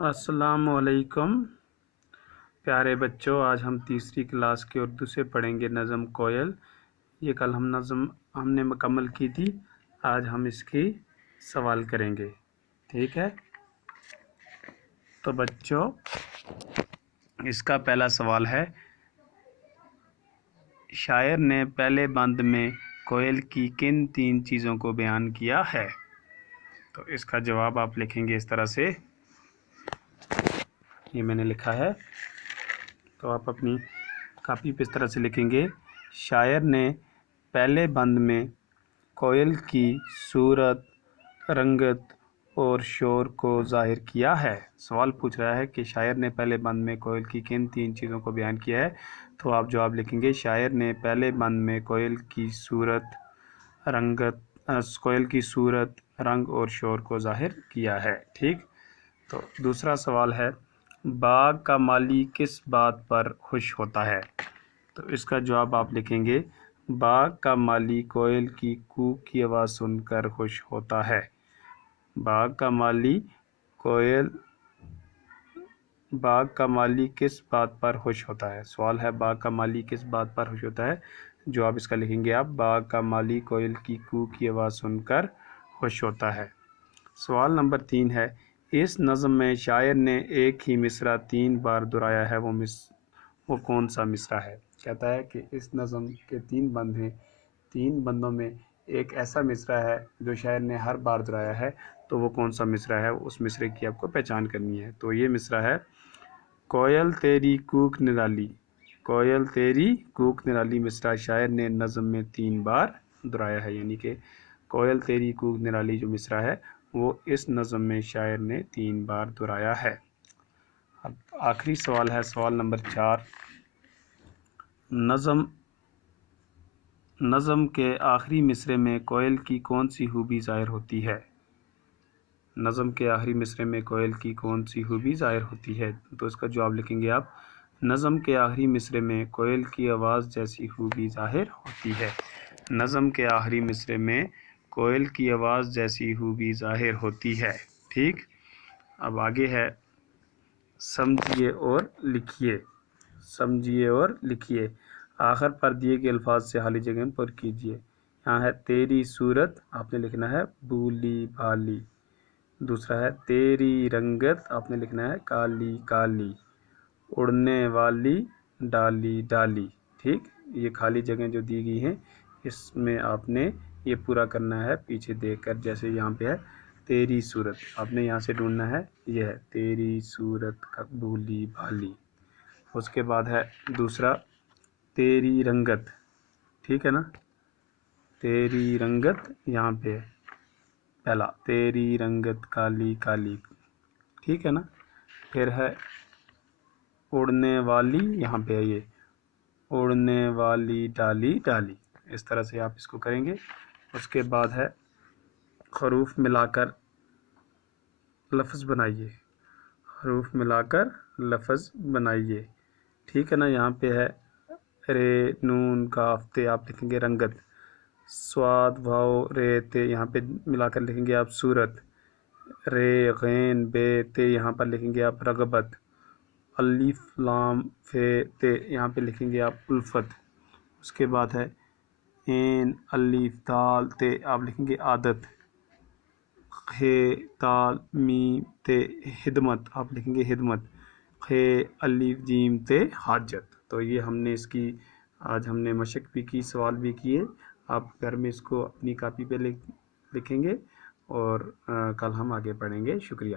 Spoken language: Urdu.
السلام علیکم پیارے بچوں، آج ہم تیسری کلاس کے اردو سے پڑھیں گے نظم کوئل۔ یہ کل ہم نے مکمل کی تھی، آج ہم اس کی سوال کریں گے، ٹھیک ہے؟ تو بچوں، اس کا پہلا سوال ہے، شاعر نے پہلے بند میں کوئل کی کن 3 چیزوں کو بیان کیا ہے؟ تو اس کا جواب آپ لکھیں گے اس طرح سے، یہ میں نے لکھا ہے، تو آپ اپنی کاپی پہ اس طرح سے لکھیں گے، شاعر نے پہلے بند میں کوئل کی صورت، رنگت اور شور کو ظاہر کیا ہے۔ سوال پوچھ رہا ہے کہ شاعر نے پہلے بند میں کوئل کی کن 3 چیزوں کو بیان کیا ہے، تو آپ جواب لکھیں گے، شاعر نے پہلے بند میں کوئل کی صورت، رنگ اور شور کو ظاہر کیا ہے، ٹھیک؟ تو دوسرا سوال ہے، باغ کا مالی کس بات پر خوش ہوتا ہے؟ تو اس کا جواب آپ لکھیں گے، باغ کا مالی کوئل کی کوک کی آواز سن کر خوش ہوتا ہے۔ باغ کا مالی کس بات پر خوش ہوتا ہے؟ سوال ہے، باغ کا مالی کس بات پر خوش ہوتا ہے؟ جواب اس کا لکھیں گے آپ، باغ کا مالی کوئل کی کوک کی آواز سن کر خوش ہوتا ہے۔ سوال نمبر 3 ہے، اس نظم میں شاعر نے ایک ہی مصرع 3 بار دہرایا ہے، وہ کون سا مصرع ہے؟ کہتا ہے کہ اس نظم کے 3 بند ہیں، 3 بندوں میں ایک ایسا مصرع ہے جو شاعر نے ہر بار دہرایا ہے، تو وہ کون سا مصرع ہے؟ اس مصرع کی آپ کو پہچان کرنی ہے۔ تو یہ مصرع ہے، کوئل تیری کوک نرالی۔ کوئل تیری کوک نرالی مصرع شاعر نے نظم میں 3 بار دہرایا ہے، یعنی کہ کوئل تیری کوک نرالی جو مصرع ہے وہ اس نظم میں شاعر نے 3 بار دہرایا ہے۔ اب آخری سوال ہے، سوال نمبر 4، نظم کے آخری مصرع میں کوئل کی کون سی خوبی ظاہر ہوتی ہے؟ نظم کے آخری مصرع میں کوئل کی کون سی خوبی ظاہر ہوتی ہے؟ تو اس کا جواب لکھیں گے آپ، نظم کے آخری مصرع میں کوئل کی آواز جیسی خوبی ظاہر ہوتی ہے۔ نظم کے آخری مصرع میں کوئل کی آواز جیسی خوبی ظاہر ہوتی ہے، ٹھیک؟ اب آگے ہے، سمجھیے اور لکھیے۔ سمجھیے اور لکھیے، آخر پر دیے گئے الفاظ سے خالی جگہ پر کیجیے۔ یہاں ہے تیری صورت، آپ نے لکھنا ہے بھولی بھالی۔ دوسرا ہے تیری رنگت، آپ نے لکھنا ہے کالی کالی۔ اڑنے والی ڈالی ڈالی، ٹھیک؟ یہ خالی جگہیں جو دی گئی ہیں، اس میں آپ نے یہ پورا کرنا ہے پیچھے دیکھ کر، جیسے یہاں پہ ہے تیری صورت، آپ نے یہاں سے ڈھونڈنا ہے، یہ ہے تیری صورت بھولی بھالی۔ اس کے بعد ہے دوسرا تیری رنگت، ٹھیک ہے نا؟ تیری رنگت یہاں پہ ہے پہلا، تیری رنگت کالی کالی، ٹھیک ہے نا؟ پھر ہے اڑنے والی، یہاں پہ ہے یہ اڑنے والی ڈالی ڈالی، اس طرح سے آپ اس کو کریں گے۔ اس کے بعد ہے حروف ملا کر لفظ بنائیے، حروف ملا کر لفظ بنائیے، ٹھیک ہے نا؟ یہاں پہ ہے رے نون کاف تے، آپ لکھیں گے رنگت۔ سواد واو رے تے، یہاں پہ ملا کر لکھیں گے آپ صورت۔ رے غین بے تے، یہاں پر لکھیں گے آپ رغبت۔ الف لام فے تے، یہاں پہ لکھیں گے آپ الفت۔ اس کے بعد ہے عین الف دال تے، آپ لکھیں گے عادت۔ خے دال میم تے خدمت، آپ لکھیں گے خدمت۔ خے الف جیم تے حاجت۔ تو یہ ہم نے اس کی آج ہم نے مشق بھی کی، سوال بھی کیے، آپ گھر میں اس کو اپنی کاپی پہ لکھیں گے، اور کل ہم آگے پڑھیں گے۔ شکریہ۔